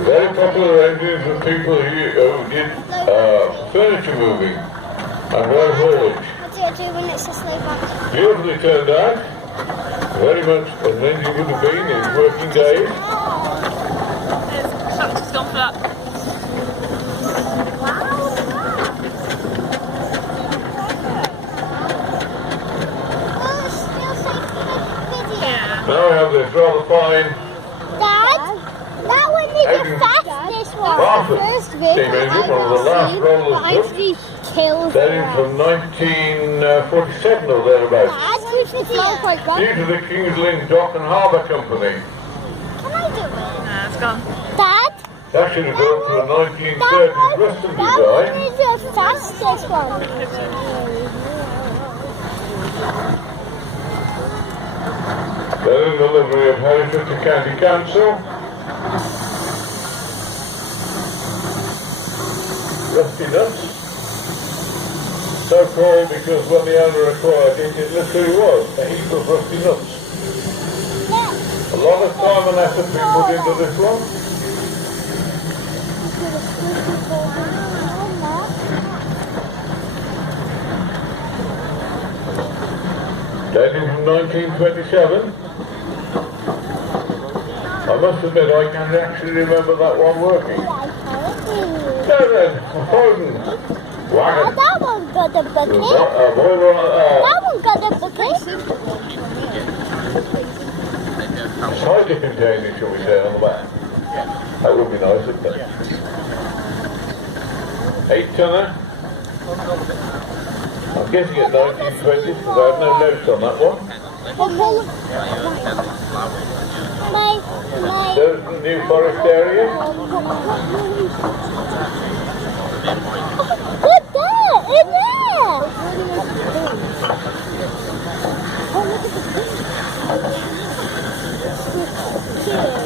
Very popular engines with people who did furniture moving and road haulage. What do I do when it's a sleigh back? Beautifully turned out. Very much as an engine would have been in its working days. Tractor's gone for that. Now we have this rather fine Dad, that one is the fastest one. First steam engine, one of the last rollers actually kills dating from 1947 or thereabouts. Due to the King's Lynn Dock and Harbour Company. Can I do it? No, it's gone. Dad? That should have gone to a 1930s Western That design. one is the fastest one. They're in the livery of Hereford to County Council. Rusty nuts. So called because when the owner acquired it, it literally was a heap of rusty nuts. A lot of time and effort been put into this one. Dating from 1927. I must admit I can actually remember that one working. So then, Holden. Wagon. That one got a bucket. That one got a bucket. slightly contained it, shall we say, on the back. That would be nice, wouldn't it? 8-tonner. I'm guessing at 1920s because I have no notes on that one. There's the New Forest area. Look there, in there.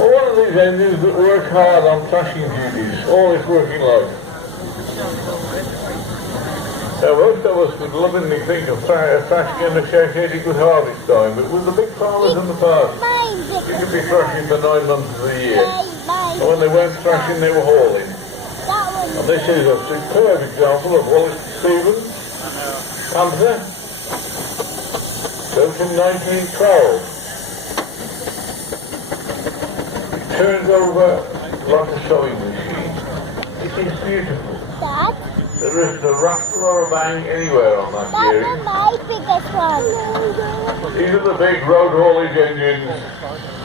One of these engines that work hard on thrashing duties, all its working life. Now most of us would lovingly think of thrashing and associated with harvest time, but with the big farmers in the past, you could be thrashing for 9 months of the year. And when they weren't thrashing, they were hauling. And this is a superb example of Wallace Stevens Panther, built in 1912. It turns over like a sewing machine. It is beautiful. Dad? There isn't a rattle or a bang anywhere on that gearing. That's my biggest one. These are the big road haulage engines,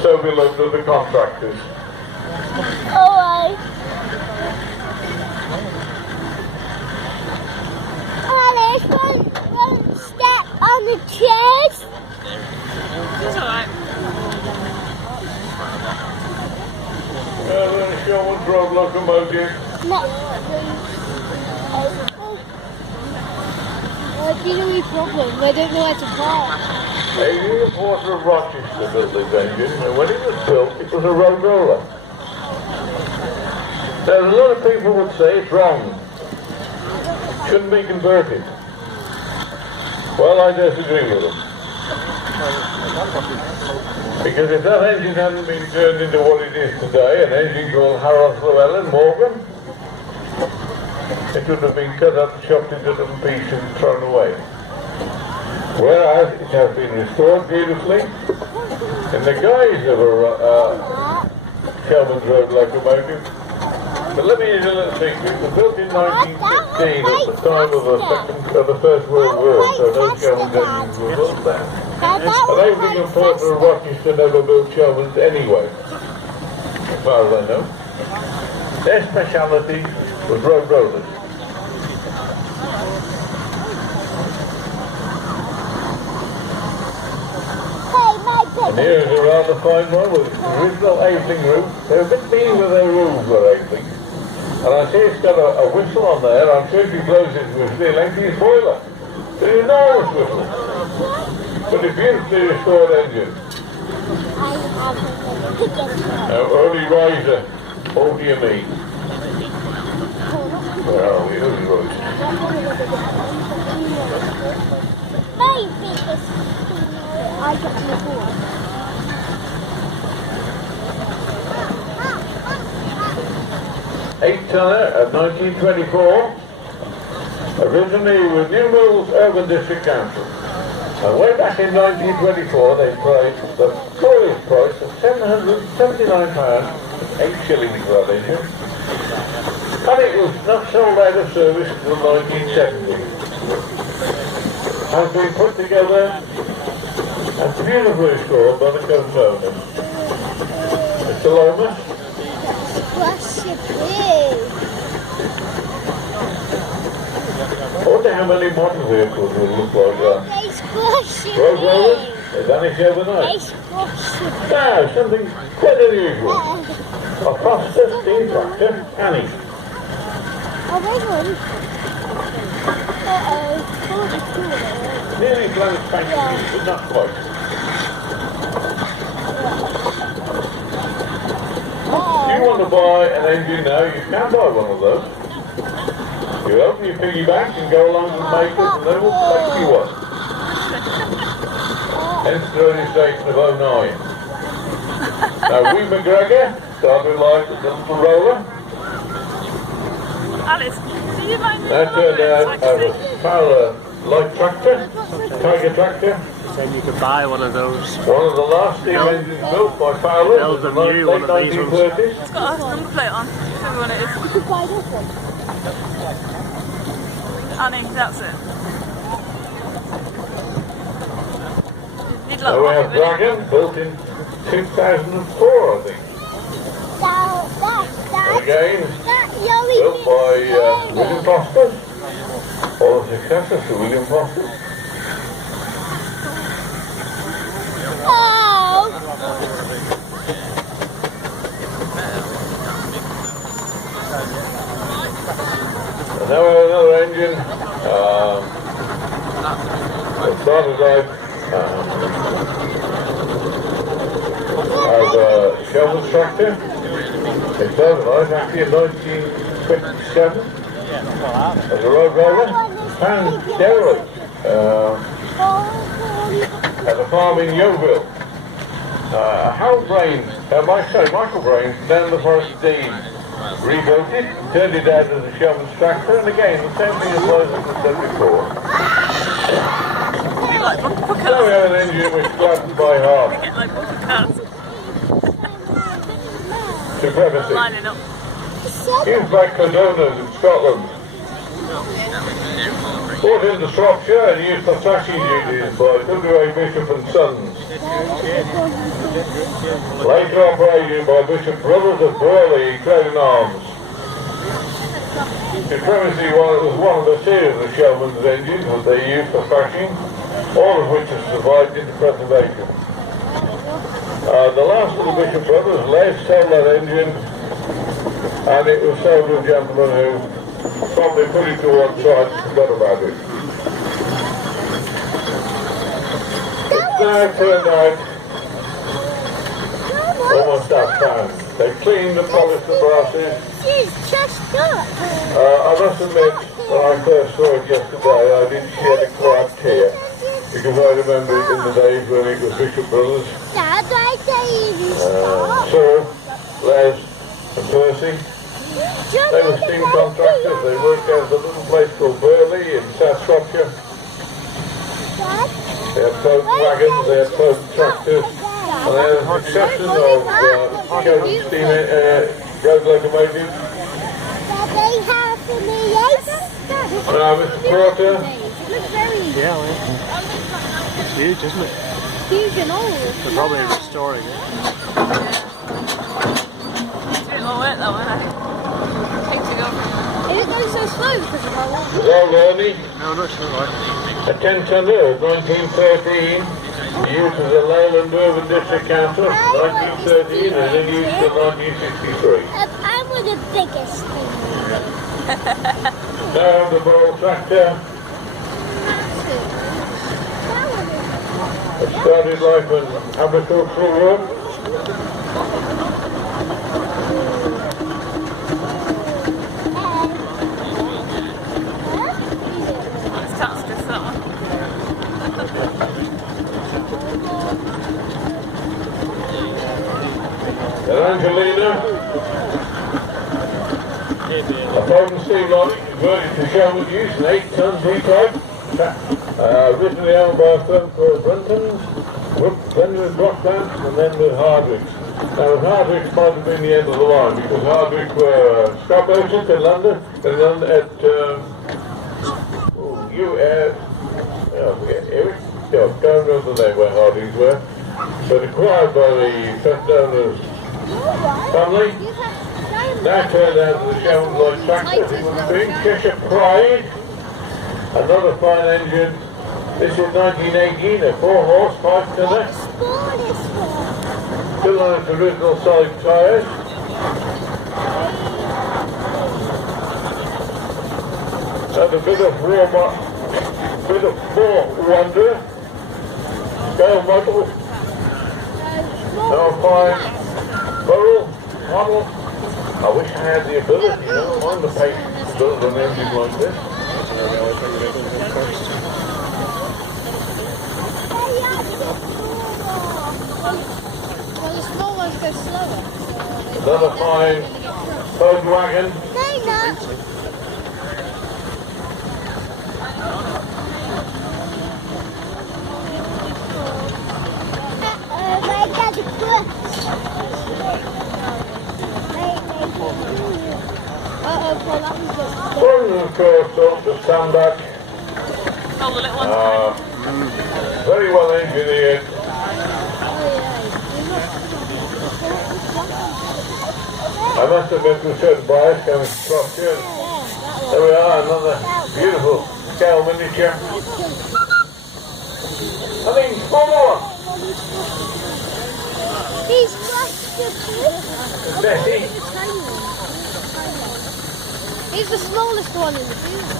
so beloved of the contractors. Alright. Alice, one step on the chairs. It's alright. Then a Sherwood road locomotive. No. Do you know the problem? I don't know how to park. A reporter of Rochester built this engine, and when it was built, it was a road roller. Now, a lot of people would say it's wrong. It shouldn't be converted. Well, I disagree with them. Because if that engine hadn't been turned into what it is today, an engine called Harold Llewellyn Morgan, it would have been cut up, chopped into little pieces and thrown away. Whereas it has been restored beautifully in the guise of a Shelburne Road locomotive. But let me use a little secret. It was built in 1915 at the time of the First World War, so those Shelburne engines were built then. And Aveling and Porter of Rochester never built Shelburnes anyway, as far as I know. Their speciality was road rollers. And here is a rather fine one with its original Aveling roof. They're a bit mean with their roofs, were Aveling. And I see it's got a whistle on there. I'm sure if you blows it with the lengthiest boiler. It's an enormous whistle. But a beautifully restored engine. Early riser. Oh dear me. Where are we? Early riser. My biggest I got before. 8-tonner of 1924, originally with New Mills Urban District Council. And way back in 1924 they paid the glorious price of £779, 8 shillings for that engine. And it was not sold out of service until 1970. Has been put together and beautifully restored by the current owner, Mr. Lomas. I wonder how many modern vehicles will look like that. Road rollers? They vanish overnight. No, something quite unusual. A faster steam tractor, Annie. Nearly Planet Factory, but not quite. If you want to buy an engine now, you can buy one of those. You open your piggy bank and go along to the makers and they will make you one. Hence the registration of 09. Now, Wee McGregor started life as a little roller. Alice, do you mind That turned out as a Fowler light tractor, Tiger tractor. Then you could buy one of those. One of the last steam engines built by Fowler in the late 1930s. It's got a number plate on, whichever one it is. You could buy this one. Annie, that's it. You'd Now we have Dragon, built in 2004, I think. Again, built by William Foster, or the successor to William Foster. And now we have another engine. It started life as a Kelsall tractor. It started life actually in 1957 as a road roller and derelict at a farm in Yeovil. Michael Brain, then the Forest Dean, rebuilt it, turned it out as a showman's tractor, and again, the same thing applies as I said before. Now we have an engine which gladdens my heart. Supremacy. Lining up. Used by Cardoners in Scotland. Brought into Shropshire and used for thrashing duties by W.A. Bishop and Sons. Later operated by Bishop Brothers of Burley, Crowden Arms. Supremacy was one of the series of Shellman's engines that they used for thrashing, all of which have survived into preservation. The last of the Bishop Brothers, Les, sold that engine, and it was sold to a gentleman who probably put it to one side and forgot about it. It's now turned out almost that time. They cleaned and polished the brasses. I must admit, when I first saw it yesterday, I didn't shed a quiet tear, because I remember it in the days when it was Bishop Brothers. Saul, Les and Percy. They were steam contractors. They worked out of a little place called Burley in South Shropshire. They had tote wagons, they had tote tractors, and they had a succession of Sheldon steam road locomotives. Mr. Porter. Yeah, it's huge, isn't it? Huge and old. They're probably restoring it. It's a bit more work though, I think. Takes it over. Is it going so slow because of how long? Well, Ernie, No, not sure why. a 10-tonner of 1913, used as a Leyland Urban District Council from 1913 and then used till 1963. I was the biggest thing. Now the ball tractor. It started life in agricultural work. It's tax just that one. And Angelina. Foden steam logic converted to Sherwood use, an 8-ton D-type, originally owned by a firm called Brunton's, then with Brocklands, and then with Hardwicks. Now with Hardwicks might have been the end of the line, because Hardwicks were scrap merchants in London, and then at, I forget, Eric? Yeah, don't remember the name where Hardwicks were, but acquired by the first owner's family. Now turned out to the Sherwood Lloyd tractor, it would have been Cheshire Pride, another fine engine. This is 1918, a 4-horse, 5-tonner. Still on its original solid tyres. And a bit of more wonder. Scale model. Now fine burrow model. I wish I had the ability, you know, on the patience to build an engine like this. Well, the small ones go slower. Another fine Foden wagon. Well, that was good. Foden, of course, built the sandbag. Oh, the little one. Very well engineered. I must admit to a certain bias coming across here. There we are, another beautiful scale miniature. I mean, smaller one. He's plastic. Betty. He's the smallest one in the field.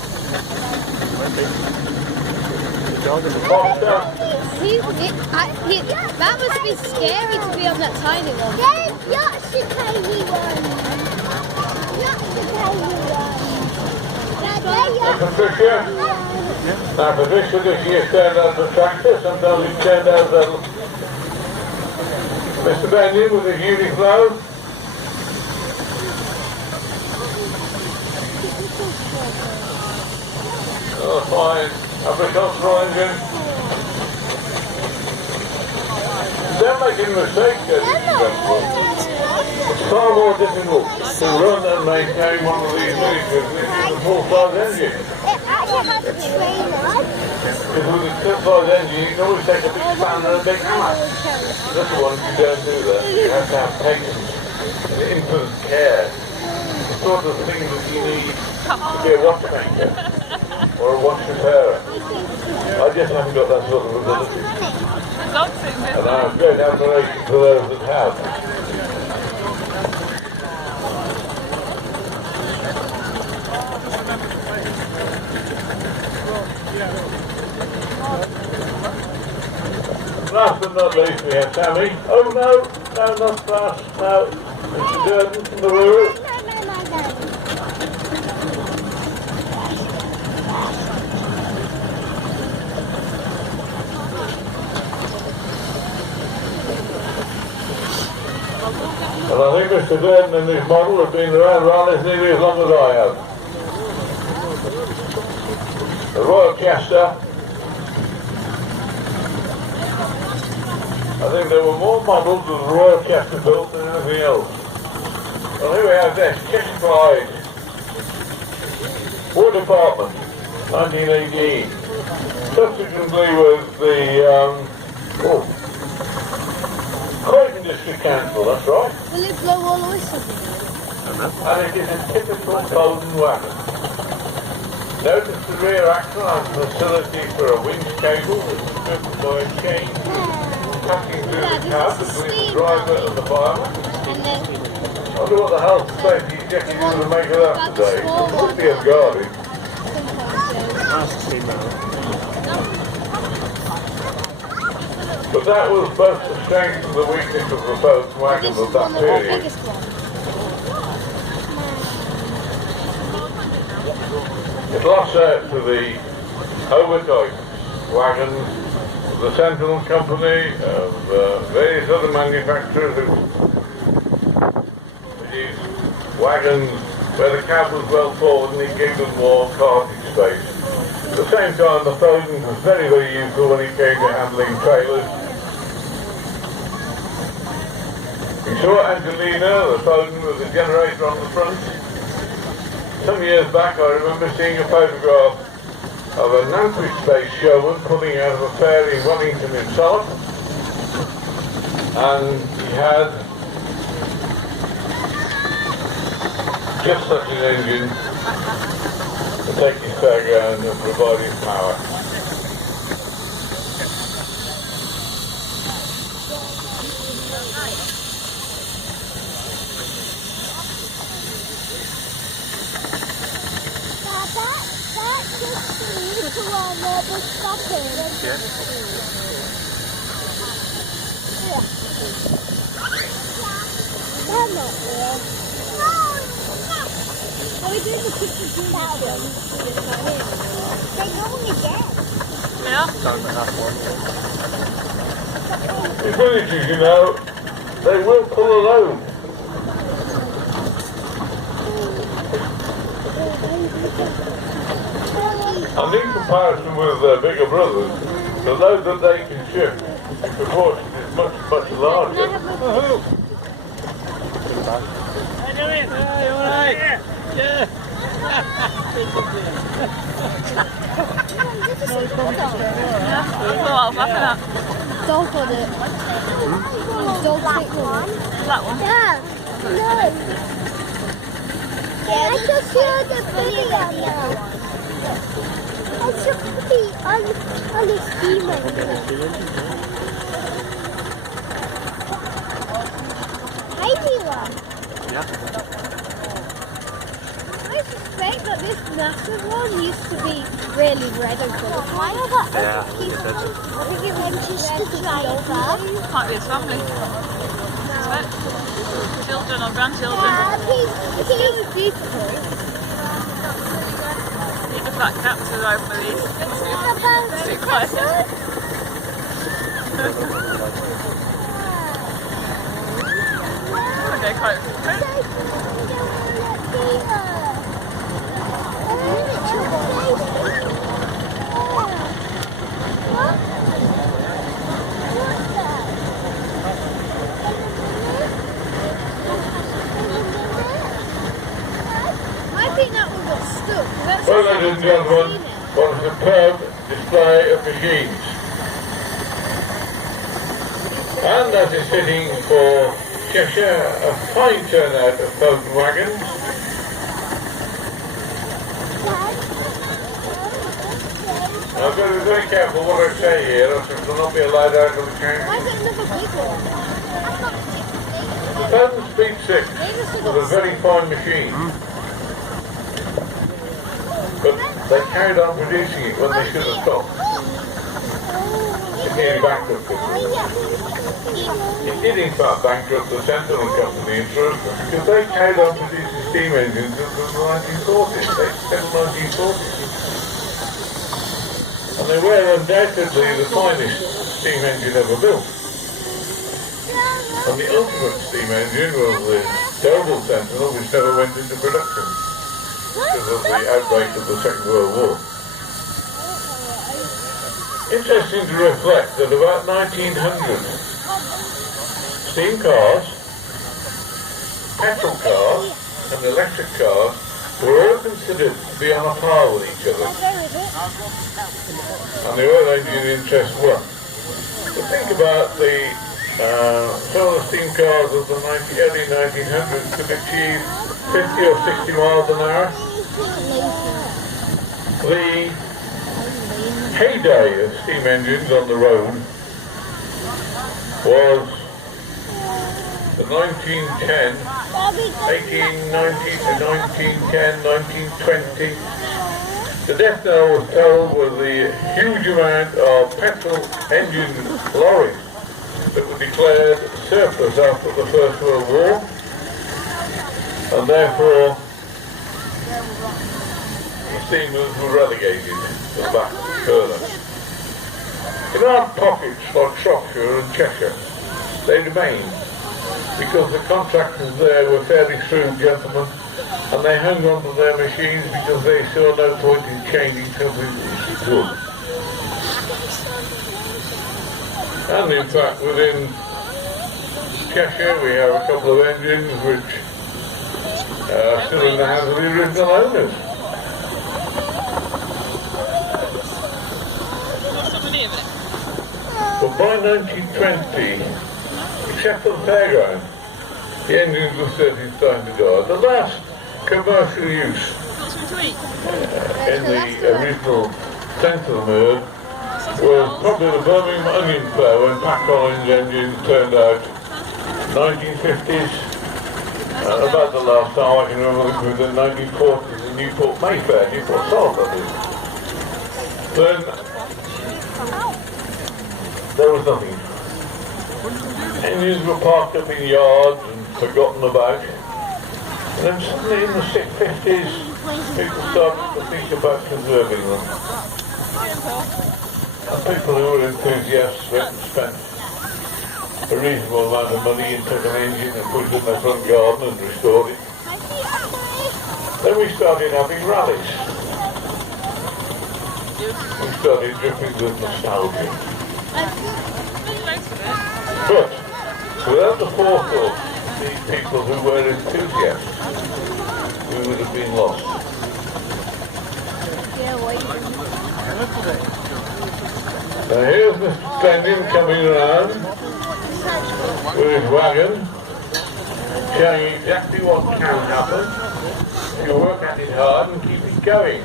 Boxer. That must be scary to be on that tiny one. That's the tiny one. That's the tiny one. And Patricia. Now Patricia this year turned out the tractor, sometimes it turned out that Mr. Benyon with his Uniflow. Oh, fine. Agricultural engine. They're making mistakes, ladies and gentlemen. It's far more difficult to run and maintain one of these miniatures than it is a full-size engine. It actually has a trailer. Because with a full-size engine, you can always take a big spanner and a big hammer. This one, you don't do that. You have to have patience and infinite care. The sort of thing that you need to be a watchmaker or a watch repairer. I just haven't got that sort of ability. The dog sitting there. And I have great admiration for those that have. Last but not least, we have Sammy. Oh no, not fast. No, Mr. Durden from the Ruru. And I think Mr. Durden and his model have been around rather nearly as long as I have. The Royal Chester. I think there were more models of the Royal Chester built than anything else. Well, here we have this, Chester Pride. War Department, 1918. Subsequently was the, Croydon District Council, that's right. Will it blow all the whistles? And it is a typical Foden wagon. Notice the rear axle has facility for a winch cable that's driven by a chain passing through the cab between the driver and the fireman. And then I wonder what the health and safety executive going to make of that today. It must be unguarded. That's the steam now. But that was both the strength and the weakness of the Foden wagon of that period. biggest one. It lost out to the overtype wagons of the Sentinel Company, of various other manufacturers who produced wagons where the cab was well forward and it gave them more cartage space. At the same time, the Foden was very, very useful when it came to handling trailers. We saw Angelina, the Foden with the generator on the front. Some years back, I remember seeing a photograph of a Nantwich-based showman pulling out of a fair in Wellington himself, and he had just such an engine to take his fairground and provide his power. Yeah. The villagers, you know, they will pull a load. And in comparison with their bigger brothers, the load that they can shift in proportion is much, much larger. Don't put it. Don't pick one. That one. Yeah. No. I just saw the video now. I should be on the steam engine. Tiny one. Yeah. I suspect that this massive one used to be really red and colourful. Yeah, I think it went just the driver. Might be his family. Children or grandchildren. It's still beautiful. Need a black cap to ride with these. Too quiet. Okay, quite. I think that one got stuck. That's Well, ladies and gentlemen, what a superb display of machines. And that is fitting for Cheshire, a fine turnout of Foden wagons. I've got to be very careful what I say here, else I will not be allowed out of the Why county. is it another big one? The Foden Speed 6 was a very fine machine. But they carried on producing it when they should have stopped. It nearly bankrupted. It did in fact bankrupt the Sentinel Company in first because they carried on producing steam engines until the 1940s. They spent the 1940s. And they were undoubtedly the finest steam engine ever built. And the ultimate steam engine was the terrible Sentinel, which never went into production because of the outbreak of the Second World War. Interesting to reflect that about 1900, steam cars, petrol cars and electric cars were all considered to be on a par with each other. And the oil engine interest won. But think about some of the steam cars of the early 1900s could achieve 50 or 60 miles an hour. The heyday of steam engines on the road was the 1910, 1890 to 1910, 1920. The death knell was told with the huge amount of petrol engine lorries that were declared surplus after the First World War, and therefore the steamers were relegated to the back further. In our pockets like Shropshire and Cheshire, they remain. because the contractors there were fairly shrewd gentlemen, and they hung on to their machines because they saw no point in changing something that was good. And in fact, within Cheshire we have a couple of engines which are still in the hands of the original owners. But by 1920, except for the fairground, the engines were starting to go. The last commercial use in the original sense of the word was probably the Birmingham Onion Fair when Pat Collins' engines turned out 1950s. About the last time I can remember it was the 1940s in Newport Mayfair, Newport Salt, I think. Then there was nothing. Engines were parked up in yards and forgotten about. And then suddenly in the 50s, people started to think about conserving them. And people who were enthusiasts went and spent a reasonable amount of money and took an engine and put it in their front garden and restored it. Then we started having rallies. We started dripping with nostalgia. But without the forethought of the people who were enthusiasts, we would have been lost. Now here's Mr. Splendid coming around with his wagon, showing exactly what can happen if you work at it hard and keep it going.